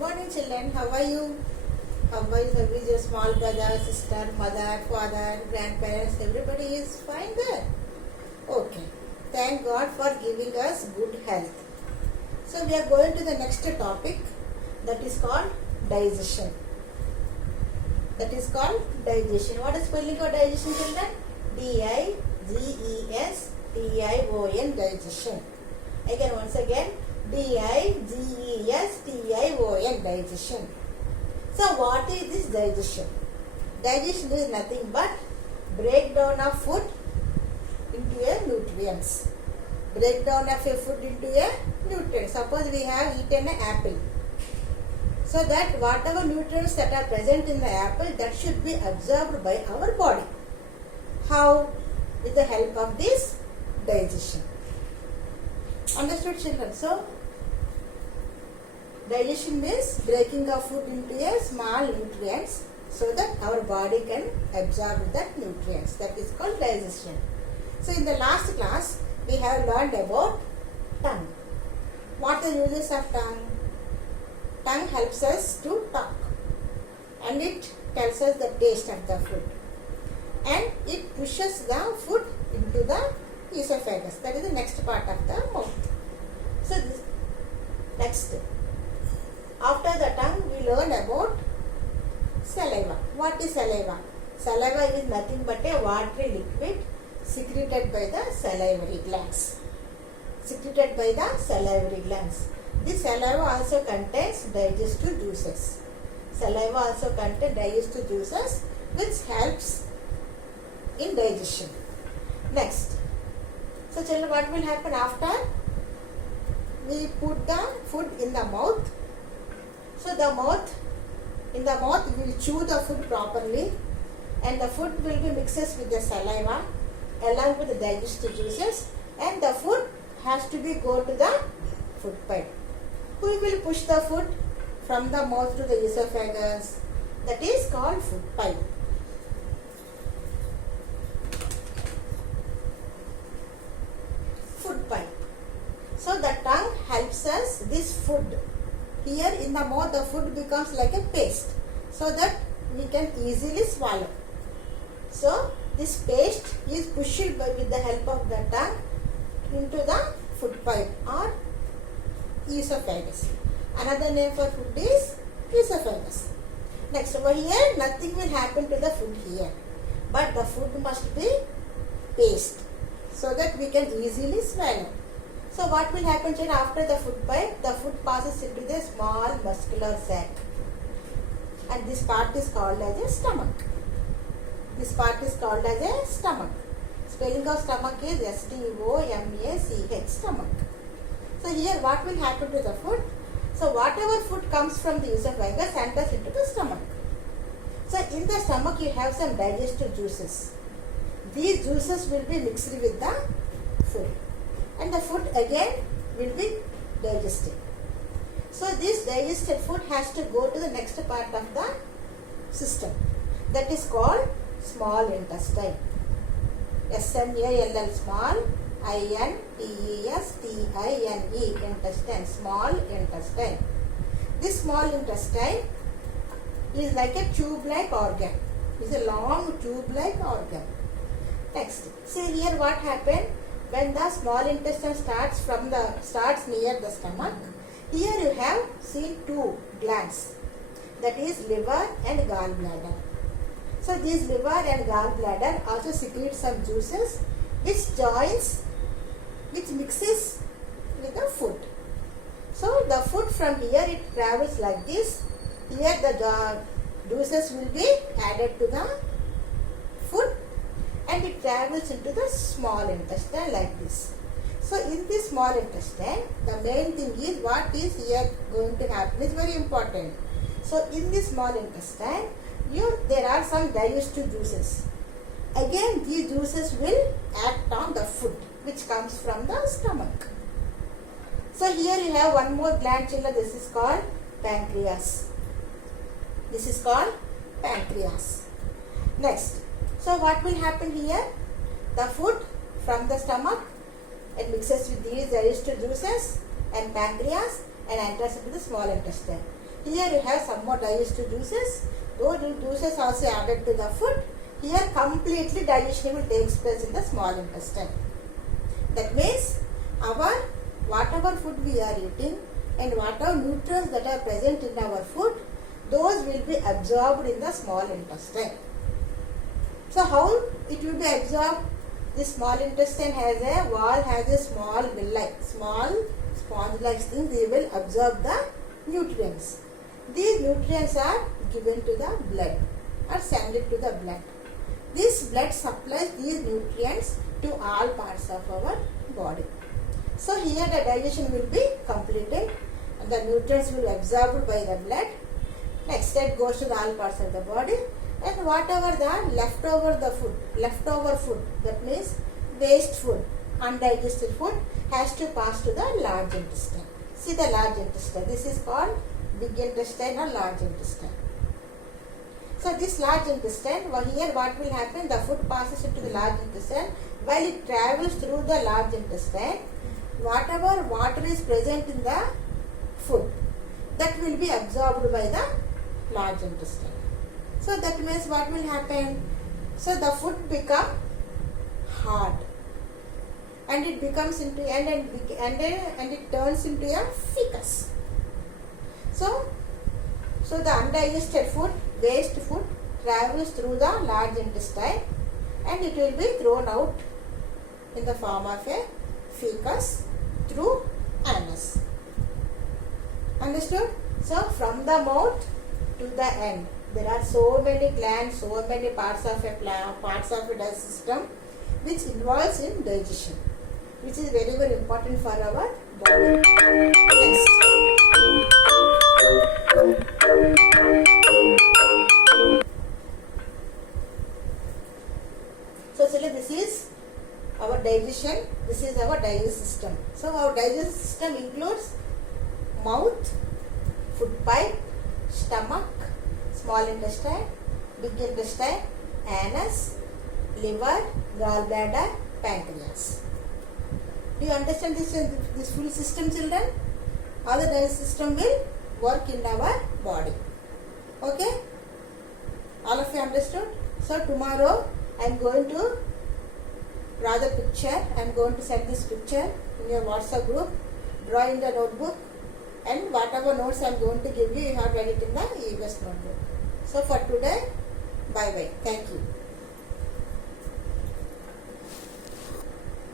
Morning children, how are you? How is your small brother, sister, mother, father, grandparents? Everybody is fine there. Okay. Thank God for giving us good health. So we are going to the next topic, that is called digestion. That is called digestion. What is spelling of digestion, children? D-I-G-E-S-T-I-O-N, digestion. Again, once again, D-I-G-E-S-T-I-O-N, digestion. So what is this digestion? Digestion is nothing but breakdown of food into a nutrients. Breakdown of a food into a nutrient. Suppose we have eaten an apple. So that whatever nutrients that are present in the apple, that should be absorbed by our body. How? With the help of this digestion. Understood, children? So, digestion means breaking of food into a small nutrients so that our body can absorb that nutrients. That is called digestion. So, in the last class, we have learned about tongue. What are the uses of tongue? Tongue helps us to talk and it tells us the taste of the food. And it pushes the food into the esophagus. That is the next part of the mouth. So this next. After the tongue, we learn about saliva. What is saliva? Saliva is nothing but a watery liquid secreted by the salivary glands. Secreted by the salivary glands. This saliva also contains digestive juices. Saliva also contains digestive juices which helps in digestion. Next. So children, what will happen after we put the food in the mouth? So in the mouth we will chew the food properly and the food will be mixed with the saliva along with the digestive juices and the food has to be go to the food pipe. We will push the food from the mouth to the esophagus. That is called food pipe. Food pipe. So the tongue helps us this food. Here in the mouth the food becomes like a paste so that we can easily swallow. So this paste is pushed with the help of the tongue into the food pipe or esophagus. Another name for food is esophagus. Next, over here nothing will happen to the food here, but the food must be paste so that we can easily swallow. So what will happen after the food pipe? The food passes into the small muscular sac and this part is called as a stomach. This part is called as a stomach. Spelling of stomach is S-T-O-M-A-C-H, stomach. So here what will happen to the food? So whatever food comes from the esophagus enters into the stomach. So in the stomach you have some digestive juices. These juices will be mixed with the food. And the food again will be digested. So this digested food has to go to the next part of the system. That is called small intestine. S-M-A-L-L, small, I-N-T-E-S-T-I-N-E, intestine, small intestine. This small intestine is like a tube-like organ. It is a long tube-like organ. Next, see here what happened when the small intestine starts near the stomach. Here you have seen two glands, that is liver and gallbladder. So these liver and gallbladder also secrete some juices which mixes with the food. So the food from here it travels like this. Here the juices will be added to the food and it travels into the small intestine like this. So in this small intestine, the main thing is what is here going to happen is very important. So in this small intestine, there are some digestive juices. Again, these juices will act on the food which comes from the stomach. So here you have one more gland, children. This is called pancreas. This is called pancreas. Next, so what will happen here? The food from the stomach, it mixes with these digestive juices and pancreas and enters into the small intestine. Here you have some more digestive juices. Those juices also added to the food. Here completely digestion will take place in the small intestine. That means our whatever food we are eating and whatever nutrients that are present in our food, those will be absorbed in the small intestine. So how it will be absorbed? This small intestine has a wall, has a small villi, small sponge-like thing. They will absorb the nutrients. These nutrients are given to the blood or send it to the blood. This blood supplies these nutrients to all parts of our body. So here the digestion will be completed and the nutrients will be absorbed by the blood. Next it goes to the all parts of the body, and whatever the leftover food, that means waste food, undigested food, has to pass to the large intestine. See the large intestine. This is called big intestine or large intestine. So this large intestine, here what will happen? The food passes into the large intestine. While it travels through the large intestine, whatever water is present in the food, that will be absorbed by the large intestine. So that means what will happen? So the food become hard, and it becomes into and it turns into a fecus. So the undigested food, waste food, travels through the large intestine and it will be thrown out in the form of a fecus through anus. Understood? So from the mouth to the end, there are so many glands, so many parts of a digestive system which involves in digestion, which is very, very important for our body. Next. So children, this is our digestion, this is our digestive system. So our digestive system includes mouth, food pipe, stomach, small intestine, big intestine, anus, liver, gallbladder, pancreas. Do you understand this full system, children? How the digestive system will work in our body. Okay? All of you understood? So tomorrow I am going to draw the picture. I am going to send this picture in your WhatsApp group. Draw in the notebook, and whatever notes I am going to give you, you have to write it in the EBS notebook. So for today, bye bye. Thank you.